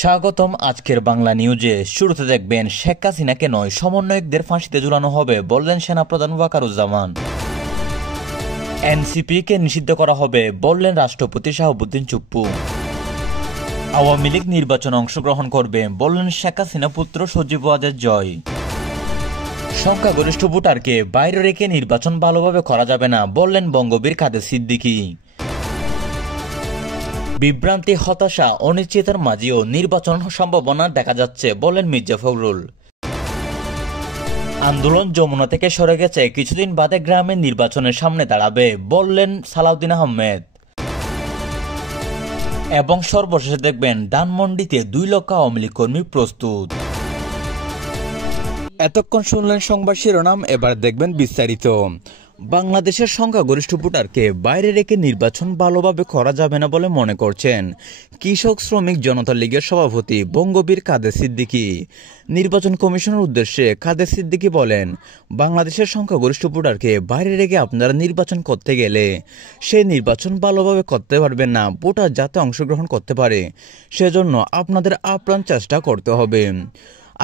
স্বাগতম আজকের বাংলা নিউজে। শুরুতে দেখবেন শেখ হাসিনাকে নয় সমন্বয়কদের ফাঁসিতে ঝুলানো হবে বললেন সেনাপ্রধান ওয়াকারুজ্জামান। এনসিপিকে নিষিদ্ধ করা হবে বললেন রাষ্ট্রপতি শাহাবুদ্দিন চুপ্পু। আওয়ামী লীগ নির্বাচনে অংশগ্রহণ করবে বললেন শেখ হাসিনা পুত্র সজীব ওয়াজেদ জয়। সংখ্যাগরিষ্ঠ ভোটারকে বাইরে রেখে নির্বাচন ভালোভাবে করা যাবে না বললেন বঙ্গবীর কাদের সিদ্দিকী। বিভ্রান্তি, হতাশা, অনিশ্চয়তার মাঝেও নির্বাচন সম্ভাবনা দেখা যাচ্ছে বললেন মির্জা ফখরুল। আন্দোলন যমুনা থেকে সরে গেছে, কিছুদিন বাদে গ্রামের নির্বাচনের সামনে দাঁড়াবে বললেন সালাউদ্দিন আহমেদ। এবং সর্বশেষে দেখবেন ধানমন্ডিতে 2 লক্ষ আওয়ামী লীগ কর্মী প্রস্তুত। এতক্ষণ শুনলেন সংবাদ শিরোনাম, এবার দেখবেন বিস্তারিত। বাংলাদেশের সংখ্যাগরিষ্ঠ ভোটারকে বাইরে রেখে নির্বাচন ভালোভাবে করা যাবে না বলে মনে করছেন কৃষক শ্রমিক জনতা লীগের সভাপতি বঙ্গবীর কাদের সিদ্দিকী। নির্বাচন কমিশনের উদ্দেশ্যে কাদের সিদ্দিকী বলেন, বাংলাদেশের সংখ্যাগরিষ্ঠ ভোটারকে বাইরে রেখে আপনারা নির্বাচন করতে গেলে সেই নির্বাচন ভালোভাবে করতে পারবেন না। ভোটার যাতে অংশগ্রহণ করতে পারে সেজন্য আপনাদের আপ্রাণ চেষ্টা করতে হবে।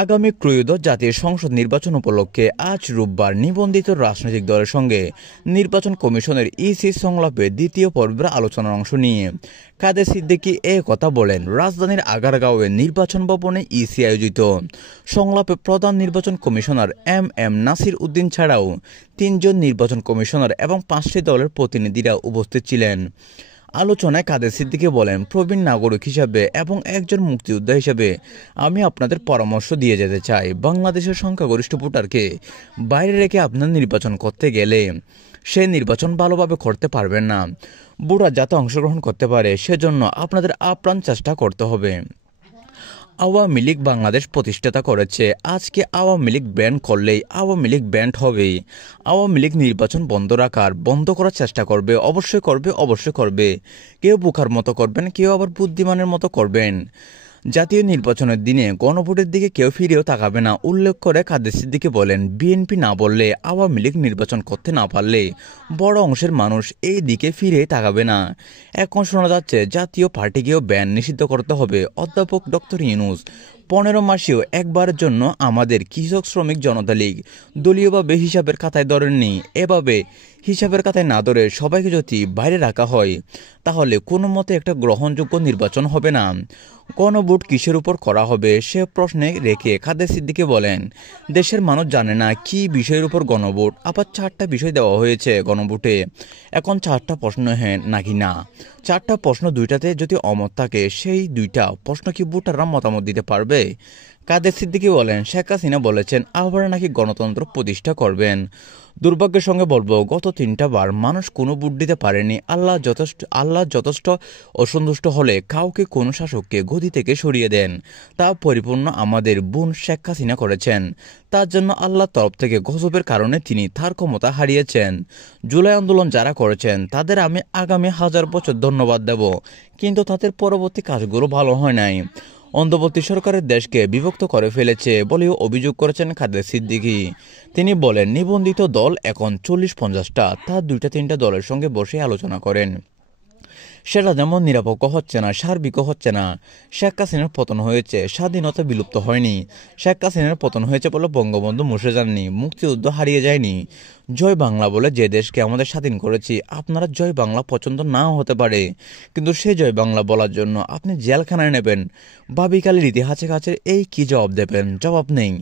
আগামী ত্রয়োদশ জাতীয় সংসদ নির্বাচন উপলক্ষে আজ রোববার নিবন্ধিত রাজনৈতিক দলের সঙ্গে নির্বাচন কমিশনের ইসি সংলাপে দ্বিতীয় পর্বের আলোচনার অংশ নিয়ে কাদের সিদ্দিকী কথা বলেন। রাজধানীর আগারগাঁওয়ে নির্বাচন ভবনে ইসি আয়োজিত সংলাপে প্রধান নির্বাচন কমিশনার এম নাসির উদ্দিন ছাড়াও 3 জন নির্বাচন কমিশনার এবং 5টি দলের প্রতিনিধিরা উপস্থিত ছিলেন। আলোচনায় কাদের সিদ্দিকী বলেন, প্রবীণ নাগরিক হিসাবে এবং একজন মুক্তিযোদ্ধা হিসাবে আমি আপনাদের পরামর্শ দিয়ে যেতে চাই, বাংলাদেশের সংখ্যাগরিষ্ঠ ভোটারকে বাইরে রেখে আপনার নির্বাচন করতে গেলে সেই নির্বাচন ভালোভাবে করতে পারবেন না। ভোটার যাতে অংশগ্রহণ করতে পারে সেজন্য আপনাদের আপ্রাণ চেষ্টা করতে হবে। আওয়ামী লীগ বাংলাদেশ প্রতিষ্ঠাতা করেছে, আজকে আওয়ামী লীগ ব্যান্ড করলেই আওয়ামী লীগ ব্যান্ড হবেই। আওয়ামী লীগ নির্বাচন বন্ধ করার চেষ্টা করবে, অবশ্যই করবে। কেউ বোকার মতো করবেন, কেউ আবার বুদ্ধিমানের মতো করবেন। জাতীয় নির্বাচনের দিনে গণভোটের দিকে কেউ ফিরেও তাকাবে না উল্লেখ করে কাদের সিদ্দিকী বলেন, বিএনপি না বললে, আওয়ামী লীগ নির্বাচন করতে না পারলে বড় অংশের মানুষ এই দিকে ফিরে তাকাবে না। এখন শোনা যাচ্ছে জাতীয় পার্টিকেও ব্যান নিষিদ্ধ করতে হবে। অধ্যাপক ডক্টর ইউনূস 15 মাসেও একবারের জন্য আমাদের কৃষক শ্রমিক জনতা লীগ দলীয়ভাবে হিসাবের খাতায় ধরেননি। এভাবে হিসাবের খাতায় না ধরে সবাইকে যদি বাইরে রাখা হয় তাহলে কোনো মতে একটা গ্রহণযোগ্য নির্বাচন হবে না। গণভোট কিসের উপর করা হবে সে প্রশ্নে রেখে কাদের সিদ্দিকী বলেন, দেশের মানুষ জানে না কি বিষয়ের উপর গণভোট। আবার 4টা বিষয় দেওয়া হয়েছে গণভোটে, এখন 4টা প্রশ্ন হ্যাঁ নাকি না। 4টা প্রশ্ন 2টাতে যদি অমত থাকে সেই 2টা প্রশ্ন কি ভোটাররা মতামত দিতে পারবে? কাদের সিদ্দিকী বলেন, শেখ হাসিনা বলেছেন আবার নাকি গণতন্ত্র প্রতিষ্ঠা করবেন। দুর্ভাগ্যের সঙ্গে বলবো, গত 3টা বার মানুষ কোনো ভোট দিতে পারেনি। আল্লাহ যথেষ্ট অসন্তুষ্ট হলে কাউকে কোনো শাসককে গদি থেকে সরিয়ে দেন। তা পরিপূর্ণ আমাদের বোন শেখ হাসিনা করেছেন। তার জন্য আল্লাহর তরফ থেকে গজবের কারণে তিনি তার ক্ষমতা হারিয়েছেন। জুলাই আন্দোলন যারা করেছেন তাদের আমি আগামী 1000 বছর ধন্যবাদ দেব, কিন্তু তাদের পরবর্তী কাজগুলো ভালো হয় নাই। অন্তর্বর্তী সরকারের দেশকে বিভক্ত করে ফেলেছে বলেও অভিযোগ করেছেন কাদের সিদ্দিকী। তিনি বলেন, নিবন্ধিত দল এখন 40-50টা, তার 2-3টা দলের সঙ্গে বসে আলোচনা করেন। সেটা যেমন নিরপেক্ষ হচ্ছে না, সার্বিকও হচ্ছে না। শেখ হাসিনার পতন হয়েছে, স্বাধীনতা বিলুপ্ত হয়নি। শেখ হাসিনার পতন হয়েছে বলে বঙ্গবন্ধু মুছে যাননি, মুক্তিযুদ্ধ হারিয়ে যায়নি। জয় বাংলা বলে যে দেশকে আমাদের স্বাধীন করেছি, আপনারা জয় বাংলা পছন্দ নাও হতে পারে, কিন্তু সেই জয় বাংলা বলার জন্য আপনি জেলখানায় নেবেন। ভাবিকালের ইতিহাসের কাছে এই কি জবাব দেবেন? জবাব নেই।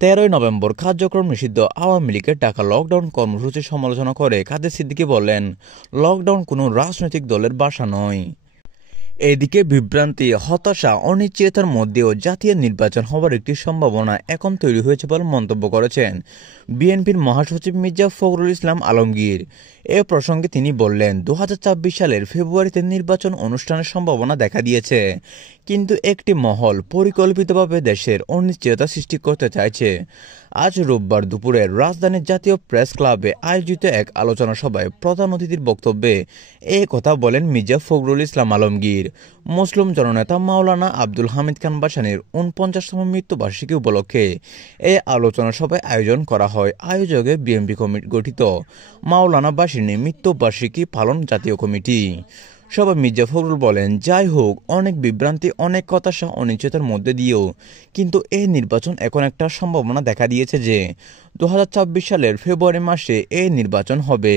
13ই নভেম্বর কার্যক্রম নিষিদ্ধ আওয়ামী লীগের ডাকা লকডাউন কর্মসূচির সমালোচনা করে কাদের সিদ্দিকী বলেন, লকডাউন কোনো রাজনৈতিক দলের বাসা নয়। এদিকে বিভ্রান্তি, হতাশা, অনিশ্চয়তার মধ্যেও জাতীয় নির্বাচন হওয়ার একটি সম্ভাবনা এখন তৈরি হয়েছে বলে মন্তব্য করেছেন বিএনপির মহাসচিব মির্জা ফখরুল ইসলাম আলমগীর। এ প্রসঙ্গে তিনি বললেন, 2024 সালের ফেব্রুয়ারিতে নির্বাচন অনুষ্ঠানের সম্ভাবনা দেখা দিয়েছে, কিন্তু একটি মহল পরিকল্পিতভাবে দেশের অনিশ্চয়তা সৃষ্টি করতে চাইছে। আজ রোববার দুপুরে রাজধানীর জাতীয় প্রেস ক্লাবে আয়োজিত এক আলোচনা সভায় প্রধান অতিথির বক্তব্যে কথা বলেন মির্জা ফখরুল ইসলাম আলমগীর। মুসলিম জননেতা মাওলানা আব্দুল হামিদ খান ভাসানীর 49তম মৃত্যুবার্ষিকী উপলক্ষে এই আলোচনা সভায় আয়োজন করা হয়। আয়োজকে বিএনপি কমিটি গঠিত মাওলানা ভাসানীর মৃত্যুবার্ষিকী পালন জাতীয় কমিটি। সবাই মির্জা ফখরুল বলেন, যাই হোক, অনেক বিভ্রান্তি, অনেক হতাশা, অনিশ্চয়তার মধ্যে দিয়েও কিন্তু এই নির্বাচন এখন একটা সম্ভাবনা দেখা দিয়েছে যে 2024 সালের ফেব্রুয়ারি মাসে এই নির্বাচন হবে।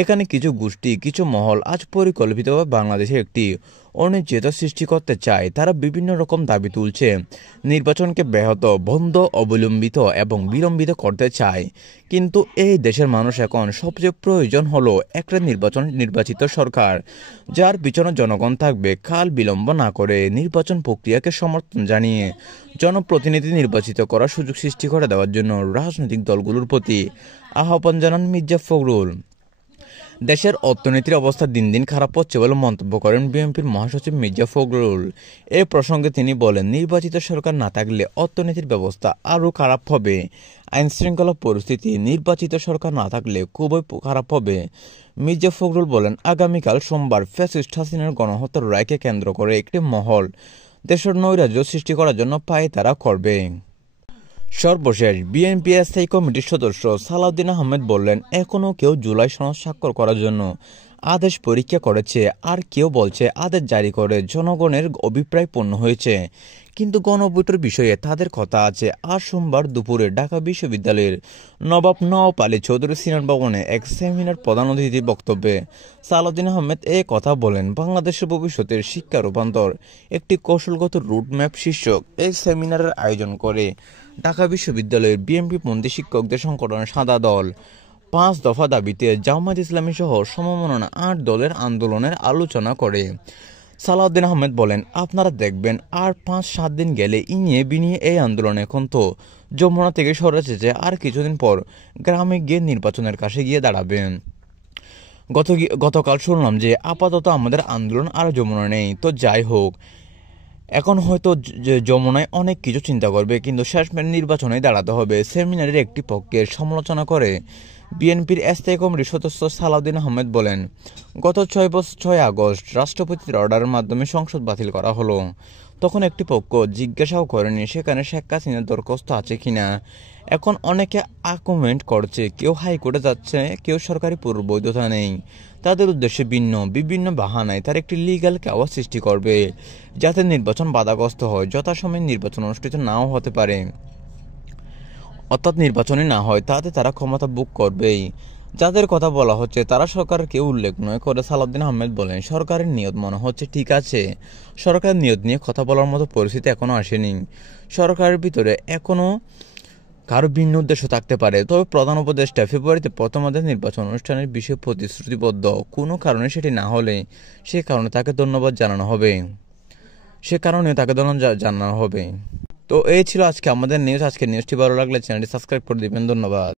এখানে কিছু গোষ্ঠী, কিছু মহল আজ পরিকল্পিতভাবে বাংলাদেশে একটি অনিশ্চয়তা সৃষ্টি করতে চায়। তারা বিভিন্ন রকম দাবি তুলছে, নির্বাচনকে ব্যাহত, বন্ধ, অবলম্বিত এবং বিলম্বিত করতে চায়। কিন্তু এই দেশের মানুষ এখন সবচেয়ে প্রয়োজন হলো একটা নির্বাচিত সরকার, যার পিছনে জনগণ থাকবে। কাল বিলম্ব না করে নির্বাচন প্রক্রিয়াকে সমর্থন জানিয়ে জনপ্রতিনিধি নির্বাচিত করার সুযোগ সৃষ্টি করে দেওয়ার জন্য রাজনৈতিক দলগুলোর প্রতি আহ্বান জানান মির্জা ফখরুল। দেশের অর্থনীতির অবস্থা দিন দিন খারাপ হচ্ছে বলে মন্তব্য করেন বিএনপির মহাসচিব মির্জা ফখরুল। এ প্রসঙ্গে তিনি বলেন, নির্বাচিত সরকার না থাকলে অর্থনীতির ব্যবস্থা আরও খারাপ হবে। আইন শৃঙ্খলা পরিস্থিতি নির্বাচিত সরকার না থাকলে খুবই খারাপ হবে। মির্জা ফখরুল বলেন, আগামীকাল সোমবার ফ্যাসিস্ট হাসিনার গণহত্যার রায়কে কেন্দ্র করে একটি মহল দেশের নৈরাজ্য সৃষ্টি করার জন্য পায়তারা করবে। সর্বশেষ বিএনপি স্থায়ী কমিটির সদস্য সালাউদ্দিন আহমেদ বললেন, এখনও কেউ জুলাই সনদ স্বাক্ষর করার জন্য আদেশ পরীক্ষা করেছে, আর কেউ বলছে আদেশ জারি করে জনগণের অভিপ্রায় পূর্ণ হয়েছে। কিন্তু গণভোটের বিষয়ে তাদের কথা আছে। আর সোমবার দুপুরে ঢাকা বিশ্ববিদ্যালয়ের নবাব নওয়াব আলী চৌধুরী সিনেট ভবনে এক সেমিনার প্রধান অতিথি বক্তব্যে সালাউদ্দিন আহমেদ কথা বলেন। বাংলাদেশের ভবিষ্যতের শিক্ষা রূপান্তর, একটি কৌশলগত রুটম্যাপ শীর্ষক এই সেমিনারের আয়োজন করে ঢাকা বিশ্ববিদ্যালয়ের বিএনপিপন্থী শিক্ষকদের সংগঠনের সাদা দল 5 দফা দাবিতে জামায়াত ইসলামী সহ সমমনা 8 দলের আন্দোলনের আলোচনা করে। সালাউদ্দিন আহমেদ বলেন, আপনারা দেখবেন আর 5-7 দিন গেলে ইনিয়ে বিনিয়ে এই আন্দোলন এখন তো যমুনা থেকে সরে এসেছে, আর কিছুদিন পর গ্রামে গিয়ে নির্বাচনের কাছে গিয়ে দাঁড়াবেন। গতকাল শুনলাম যে আপাতত আমাদের আন্দোলন আর যমুনা নেই। তো যাই হোক, এখন হয়তো যমুনায় অনেক কিছু চিন্তা করবে, কিন্তু শেষমেশ নির্বাচনে দাঁড়াতে হবে। সেমিনারের একটি পক্ষের সমালোচনা করে বিএনপির স্থায়ী কমিটির সদস্য সালাউদ্দিন আহমেদ বলেন, গত 6 আগস্ট রাষ্ট্রপতির অর্ডারের মাধ্যমে সংসদ বাতিল করা হলো। তখন একটি পক্ষ জিজ্ঞাসাও করেনি সেখানে শেখ হাসিনার দরখাস্ত আছে কিনা। এখন অনেকে আর্গুমেন্ট করছে, কেউ হাইকোর্টে যাচ্ছে, কেউ সরকারি পূর্ব বৈধতা নেই। তাদের উদ্দেশ্যে বিভিন্ন বাহানায় তার একটি লিগ্যাল কেওয়াস সৃষ্টি করবে, যাতে নির্বাচন বাধাগ্রস্ত হয়, যথাসময়ে নির্বাচন অনুষ্ঠিত নাও হতে পারে, অর্থাৎ নির্বাচনে না হয়, তাতে তারা ক্ষমতা বুক করবেই। যাদের কথা বলা হচ্ছে তারা সরকারের কেউ উল্লেখ নয় করে সালাউদ্দিন আহমেদ বলেন, সরকারের নিয়ত মনে হচ্ছে ঠিক আছে। সরকারের নিয়ত নিয়ে কথা বলার মতো পরিস্থিতি এখনো আসেনি। সরকারের ভিতরে এখনো কারো ভিন্ন উদ্দেশ্য থাকতে পারে। তবে প্রধান উপদেষ্টা ফেব্রুয়ারিতে প্রথমার্ধে নির্বাচন অনুষ্ঠানের বিষয়ে প্রতিশ্রুতিবদ্ধ। কোনো কারণে সেটি না হলে সে কারণে তাকে ধন্যবাদ জানানো হবে। তো এই ছিল আজকে আমাদের নিউজ। আজকের নিউজটি ভালো লাগলে চ্যানেলটি সাবস্ক্রাইব করে দিবেন। ধন্যবাদ।